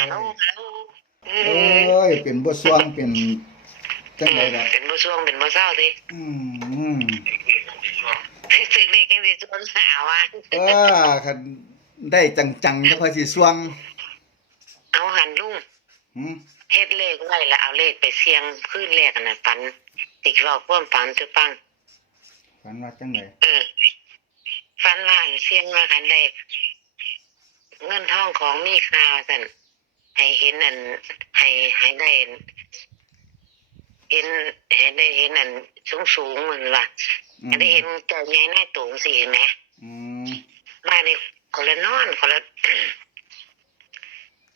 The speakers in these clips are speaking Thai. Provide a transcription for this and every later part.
ฮัลโหลฮัลโหลโอ้ยเป็นบ่ซ่วงเป็นจังไดล่ะเป็นบ่ช่วงเป็นบ่เศร้าติอืมสึกเด็กจังสิชวนสาวว่าเออคันได้จังๆจังค่อยสิซ่วงเอาหันลุงหือเฮ็ดเลขไว้แล้วเอาเลขไปเสี่ยงคืนแรกอันน่ะฝันสิเว้าความฝันให้ฟังฝันว่าจังไดเออฝันว่าอันเสี่ยงว่าคันได้เงินทองของมีค่าซั่นให้เห็นอันให้ได้เห็นเห็นอันสูงๆเหมือนว่าให้ได้เห็นเจ้าใหญ่นายโตจังซี่เห็นไหมอืมบ้านนี้คนละนอนคนละ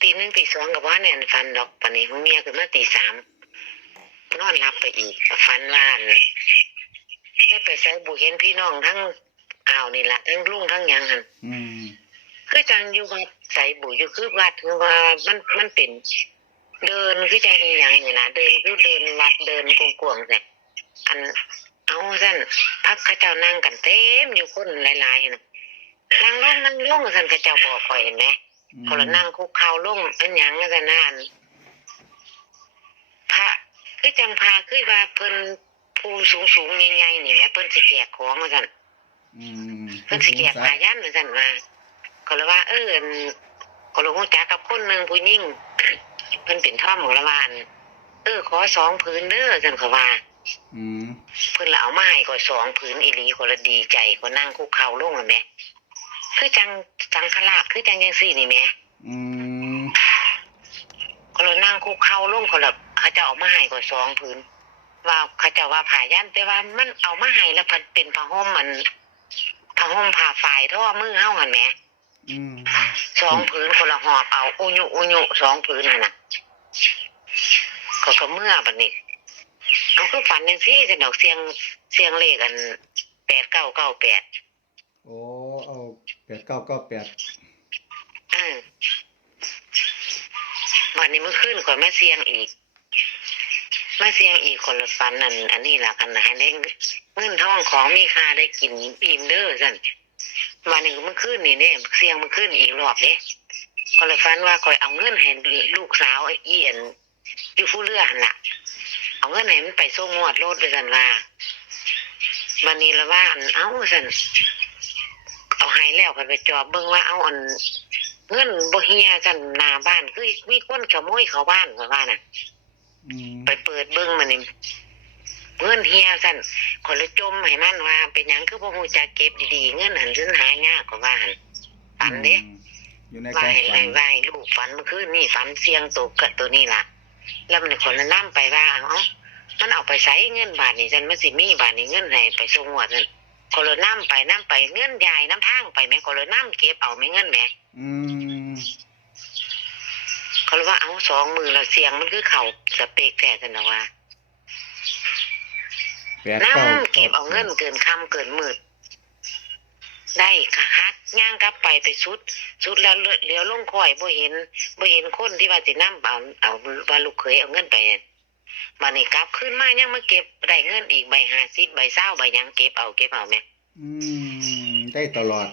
ตีหนึ่งตีสองกับว่าเนี่ยฟันดอกปานนี้ของเมียคือมาตีสามนอนรับไปอีกฟันว่านได้ไปใส่บุเห็นพี่น้องทั้งอ่าวนี่แหละทั้งลุงทั้งยังหันอืมคือจังอยู่วัดใส่บุอยู่คือวัดคือว่ามันเป็นเดินคือจังอีหยังนี่นะเดินคือเดินวัดเดินกวงๆเนี่ยอันเอาซั่นพักเขาเจ้านั่งกันเต็มอยู่คนหลายๆนะนั่งลงซั่นเขาเจ้าบอกข่อยเห็นไหมพอเรานั่งคุกเข่าลงอันหยังซั่นนั่นพระคือจังพาคือว่าเพิ่นผู้สูงใหญ่ๆนี่แหละเพิ่นสิแจกของว่าซั่นอืมเพิ่นสิแจกผ้ายันว่าซั่นว่าก็เลยว่าก็รู้จักกับคนนึงผู้หญิงเพิ่นเป็นท่อมของละวานขอ2ผืนเด้อซั่นเขาว่าอืมเพิ่นละเอามาให้ก็2ผืนอีหลีคนละดีใจก็นั่งคุกเข่าลงอ่ะแหมคือจังขลาดคือจังซี่นี่แหมอืมก็เลยนั่งคุกเข่าลงเขาละเขาจะเอามาให้ก็2ผืนว่าเขาจะว่าผ้ายันแต่ว่ามันเอามาให้แล้วมันเป็นผ้าห่มผ้าฝ่ายท่อมือเฮาหั่นแหมอืม2ผืนคนละหอบเอาอุยุ2ผืนนั่นน่ะก็เมื่อบัดนี้เอาคือฝันจังซี่จังดอกเสียงเลขอัน8998โอ้เอา8998วันนี้เมื่อคืนข่อยมาเสียงอีกคนละฝันอันนี้ล่ะกันนะให้ได้เงินทองของมีค่าได้กินอิ่มเด้อซั่นวันนี้เมื่อคืนนี่เด้เสียงเมื่อคืนอีกรอบเด้ก็เลยฝันว่าข่อยเอาเงินให้ลูกสาวไอ้เอียนอยู่ผู้เรือหั่นล่ะเอาเงินให้มันไปส่งงวดรถด้วยซั่นว่าวันนี้ละว่าเอาซั่นเอาให้แล้วค่อยไปจอบเบิ่งว่าเอาเงินบ่เฮียซั่นหน้าบ้านคือมีคนขโมยเข้าบ้านว่าน่ะไปเปิดเบิ่งมันนี่เงินเฮียซั่นคนละจมให้มันว่าเป็นหยังคือบ่ฮู้จักเก็บดีๆเงินหันหายากกว่าว่าหั่นฝันเด้อยู่ในความฝันไหว้ลูกฝันเมื่อคืนนี่ฝันเสียงตกกับตัวนี้ล่ะแล้วมันคนละนำไปว่ามันเอาไปใช้เงินบาทนี่ซั่นมันสิมีบาทนี่เงินให้ไปส่งงวดซั่นคนละนำไปเงินยายน้ำทางไปแม่คนละนำเก็บเอาไม่เงินแม่เขาเลยว่าเอา2 มือแล้วเสียงมันคือเข่าสเปกแท้ซั่นน่ะว่าน้ำเก็บเอาเงินเกินค่ำเกินมืดได้ฮักย่างกลับไปสุดแล้วเลี้ยวลงค่อยบ่เห็นคนที่ว่าสินำเอาว่าลูกเขยเอาเงินไปบัดนี้กลับขึ้นมายังมาเก็บได้เงินอีกใบ50ใบ20ใบยังเก็บเอาแม่ได้ตลอด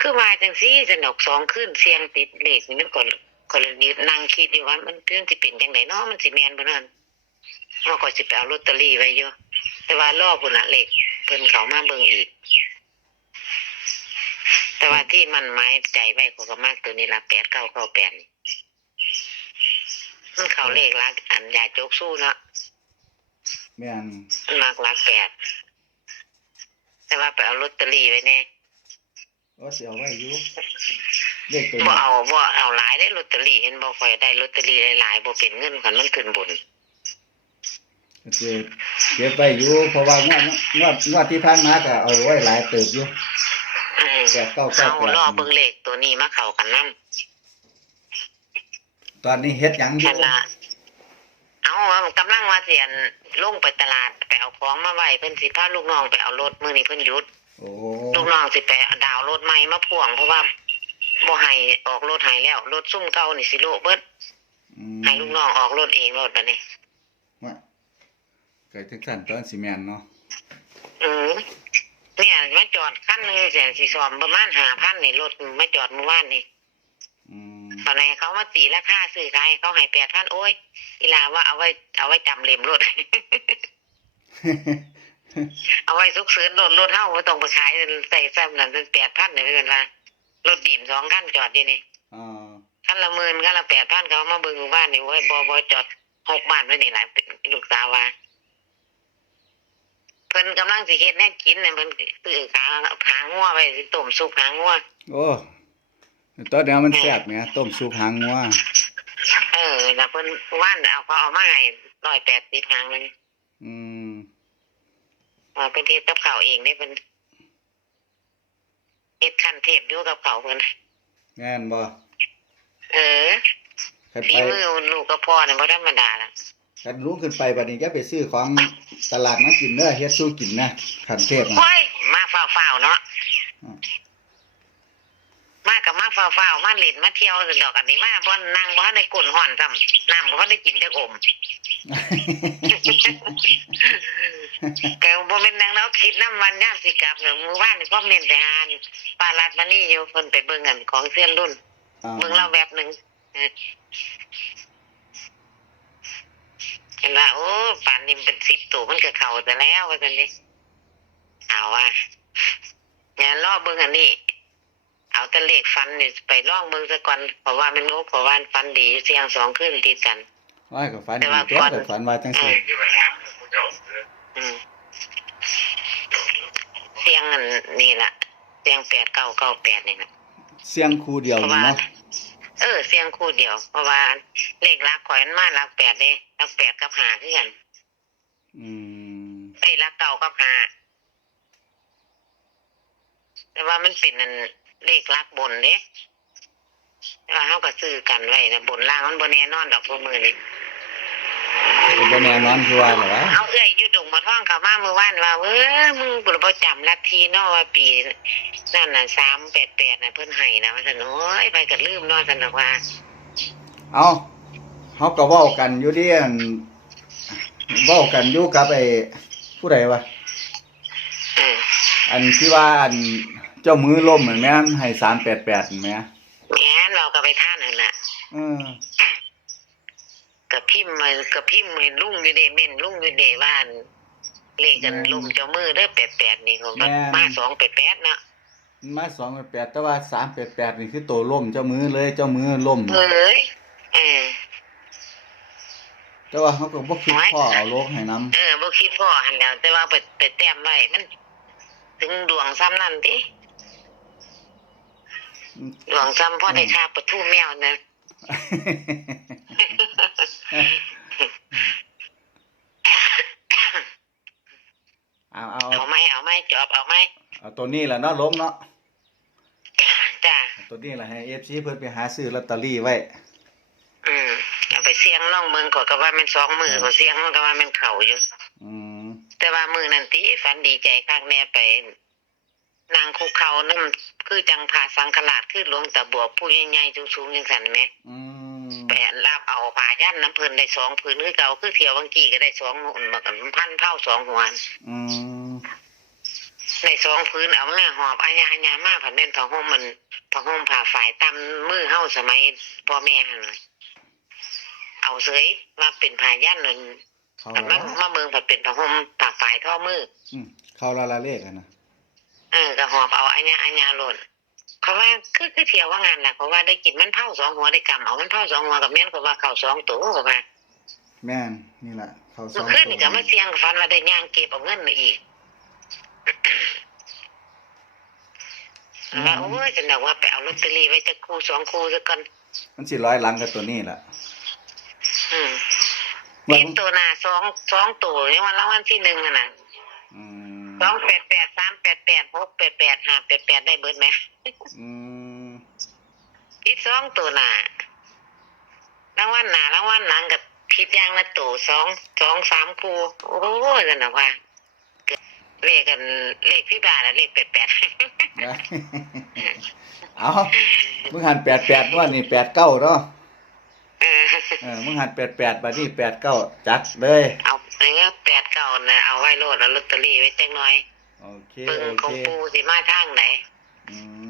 คือว่าจังซี่สนก2คืนเสียงติดเลขนี่มันก็เลยนั่งคิดอยู่ว่ามันเรื่องสิเป็นจังได๋เนาะมันสิแม่นบ่นั่นเฮาก็สิไปเอาลอตเตอรี่ไว้อยู่แต่ว่ารอพุ่นน่ะเลขเพิ่นเข้ามาเบิ่งอีกแต่ว่าที่มันหมายใจไว้ก็มากตัวนี้ล่ะ8998นี่มันเข้าเลขลักอันยาโจกสู้เนาะแม่นมันมักลัก8แต่ว่าไปเอาลอตเตอรี่ไว้แน่สิเอาไว้อยู่เลขตัวบ่เอาหลายได้ลอตเตอรี่เห็นบ่ค่อยได้ลอตเตอรี่หลายๆบ่เป็นเงินคันมันขึ้นบนสิเก็บไว้อยู่เพราะว่างวดที่ผ่านมาก็เอาไว้หลายเติบอยู่8998รอเบิ่งเลขตัวนี้มาเข้ากันนำตอนนี้เฮ็ดหยังอยู่กำลังว่าสิลงไปตลาดไปเอาของมาไว้เพิ่นสิพาลูกน้องไปเอารถมื้อนี้เพิ่นหยุดลูกน้องสิไปดาวรถใหม่มาพ่วงเพราะว่าบ่ให้ออกรถให้แล้วรถซุ่มเก่านี่สิโลเบิดให้ลูกน้องออกรถเองรถบัดนี้ว่าเกิดจังซั่นตอนสิแม่นเนาะเนี่ยมาจอดคันนึงสิซ่อมประมาณ 5,000 นี่รถมาจอดเมื่อวานนี่ ตอนไหนเขามาตีราคาซื้อขายเขาให้8,000โอ้ยอีหลาว่าเอาไว้จำเล่มรถ เอาไว้สุกเสริญรถเฮาบ่ต้องไปขายใส่ซ้ำนั่นเป็น8,000นี่เพิ่นว่ารถดิน2คันจอดอยู่นี่ อ๋อ คันละหมื่นคันละ8,000เขามาเบิ่งบ้านนี่โอ้ยบ่จอด6บ้านไว้นี่หลายลูกสาวว่าเพิ่นกำลังสิเฮ็ดแนวกินน่ะเพิ่นซื้อหางัวไว้สิต้มซุปหางัว โอ้ตอนเนี้ยมันแซ่บแหมต้มซุปหางงัว แล้วเพิ่นว่านเอามาให้180หางนึง อืม เพิ่นเฮ็ดกับข้าวเองเด้เพิ่นเฮ็ดขั้นเทพอยู่กับข้าวเพิ่น แม่นบ่ เออ คัน ฝี ไป มือลูกกับพ่อนี่บ่ธรรมดาล่ะ คันลุงขึ้นไปบัดนี้จะไปซื้อของตลาดมากินเด้อเฮ็ดสู้กินนะคันเทพนะ โอ้ยมาฟ้าวๆเนาะมากับมาฟ้าวๆมาเล่นมาเที่ยวซั่นดอกอันนี้มาบ่นั่งบ่ทันได้ก้นฮ้อนซ้ำน้ำก็บ่ได้กินจักอม ก็บ่แม่นนางเนาะคิดนำวันยามสิกลับมื้อวานนี่คอมเมนต์ไปหาปารัดมานี่อยู่เพิ่นไปเบิ่งอันของเซียนรุ่น เบิ่งเราแบบหนึงเห็นว่าโอ้ป่านนี้มันเป็น10ตัวมันก็เข้าแต่แล้วว่าซั่นดิเอาว่าอย่ารอเบิ่งอันนี้เอาแต่เลขฟันนี่ไปลองเบิ่งซะก่อนเพราะว่ามันโง่เพราะว่าฟันดีเสียง2คืนติดกัน ว่าก็ฝันดีตัวก็ฝันว่าจังซี่ อืมเสียงอันนี่ล่ะเสียง8998นี่ล่ะ เสียงคู่เดียวนี่เนาะ เสียงคู่เดียวเพราะว่าเลขหลักข่อยมันมาหลัก8เด้หลัก8กับ5คือกัน อืม หลัก9กับ5แต่ว่ามันเป็นอันเลขหลักบนเด้แต่ว่าเฮาก็ซื้อกันไว้นะบนล่างมันบ่แน่นอนดอกพวกมื้อนี้ เป็นบ่แน่นอนคือว่าเหรอวะ เอาอยู่ดงมาท่องเขามาเมื่อวานว่ามึงบ่จำลัทธิเนาะว่าปีนั่นน่ะ388น่ะเพิ่นให้นะว่าซั่นโอ้ยไปก็ลืมเนาะซั่นดอกว่า เอาเฮาก็เว้ากันอยู่เดิอั่นเว้ากันอยู่กับไอ้ผู้ใดวะ เออ อันที่ว่าอันเจ้ามือล่มเหมือนแม่นให้388เห็นไหม แหมเราก็ไปท่านนั่นน่ะ เออ กับพิมพ์ให้ลุงอยู่เด้เม่นลุงอยู่เด้ว่าอันเลขกันลุงเจ้ามือเด้อ88นี่เขาก็มา288เนาะ มันมา288แต่ว่า388นี่คือตัวล่มเจ้ามือเลยเจ้ามือล่ม เอ้ยเออ แต่ว่าเขาก็บ่คิดพ่อเอาโลกให้นำ บ่คิดพ่อหั่นแล้วแต่ว่าไปแต้มไว้มันถึงดวงซ้ำนั่นติดวงซ้ำพ่อได้ค่าปลาทูแมวนะ เอา เอาไหมจอบเอาไหม เอาตัวนี้แหละเนาะล้มเนาะ จ้ะ ตัวนี้แหละให้ FC เพิ่นไปหาซื้อลอตเตอรี่ไว้ เอาไปเสี่ยงลองเมืองก็ว่ามัน2มื้อก็เสี่ยงมันก็ว่ามันเข้าอยู่ อืม แต่ว่ามื้อนั้นติฝันดีใจคักแน่ไปนางคุกเขานำคือจังพาสังฆราชคือหลวงตาบัวผู้ใหญ่ๆสูงๆจังซั่นแหม อืม ไปรับเอาผ้ายันน้ำเพิ่นได้2ผืนคือเก่าคือเที่ยวบางกี้ก็ได้2นู่นบักกันพันเท่า2หัว อืม ใน2พื้นเอามาหอบอาญามาผันแม่นผ้าห่มมันผ้าห่มผ้าฝ่ายตามมือเฮาสมัยพ่อแม่หั่นเลยเอาเสยว่าเป็นผ้ายันนั่น เขา แต่ ละ มาเมืองผัดเป็นผ้าห่มผ้าฝ่ายท่อมือ เขาละเลขอะนะ ก็หอบเอาอาญาโลดเขาว่าคือเที่ยวว่างานล่ะเขาว่าได้กินมันเผา2หัวได้กำเอามันเผา2หัวกับแม่นเขาว่าเข้า2ตัวเขาว่า แม่นนี่แหละเขาส เมื่ อ อง คืนนี่ก็ ตัว มาเสี่ยงฝันว่าได้ย่างเก็บเอาเงินมาอีกว่าโอ้ยจะนึกว่าไปเอาลอตเตอรี่ไว้จะคู่2คู่ซะก่อน มันสิร้อยหลังกับตัวนี้ล่ะ เห็นตัวหน้า2ตัวนี่วันรางวัลที่1อ่ะน่ะ อืม 288 388 688 588ได้เบิดไหม อืม ผิด2ตัวหน้ารางวัลหน้ารางวัลหลังกับผิดอย่างละตัว2 3คู่โอ้ยนั่นน่ะว่าเลขกันเลขพี่บ้านน่ะเลข88 นะ เอามึงหัน88ว่านี่89เนาะมึงหัน88บัดนี้89จัดเลย เอา89น่ะเอาไว้โลดเอาลอตเตอรี่ไว้จักหน่อย โอเค เบิ่ง โอ ของ เค ปู่สิมาทางไหน อืม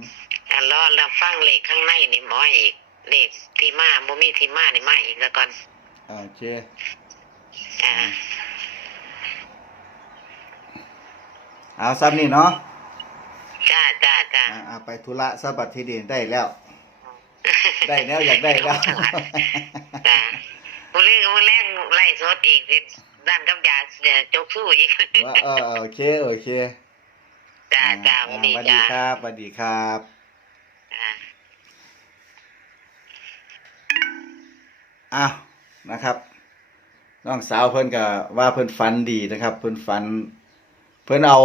รอรับฟังเลขข้างในนี่หมออีก เลขที่มาบ่มีที่มานี่มาอีกแล้วก่อน โอเค จ้า เอาซ้ำนี่เนาะ จ้าจ้าจ้า ไปธุระซะบัดทีเดียวได้แล้ว ได้แล้วอยากได้แล้ว จ้าผู้เล่นไล่สดอีกสิด้านกับยาโจกสู้อีก ว่าโอเคโอเค จ้าจ้าสวัสดี สวัสดี จ้า ครับสวัสดีครับ จ้า อ้าวนะครับน้องสาวเพิ่นก็ว่าเพิ่นฝันดีนะครับ เพิ่นฝัน เพิ่นเอา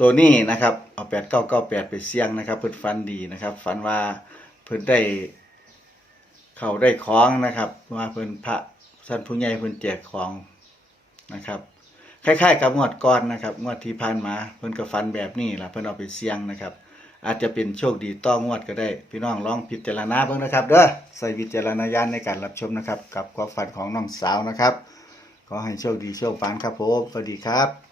ตัวนี้นะครับเอา8998ไปเสี่ยงนะครับ เพิ่นฝันดีนะครับ ฝันว่าเพิ่นได้เข้าได้ของนะครับว่าเพิ่นพระท่านผู้ใหญ่เพิ่นแจกของนะครับคล้ายๆกับงวดก่อนนะครับงวดที่ผ่านมาเพิ่นก็ฝันแบบนี้ล่ะเพิ่นเอาไปเสี่ยงนะครับ อาจจะเป็นโชคดีต่องวดก็ได้พี่น้องลองพิจารณาเบิ่งนะครับเด้อใส่วิจารณญาณในการรับชมนะครับกับความฝันของน้องสาวนะครับขอให้โชคดีโชคปังครับผมสวัสดีครับ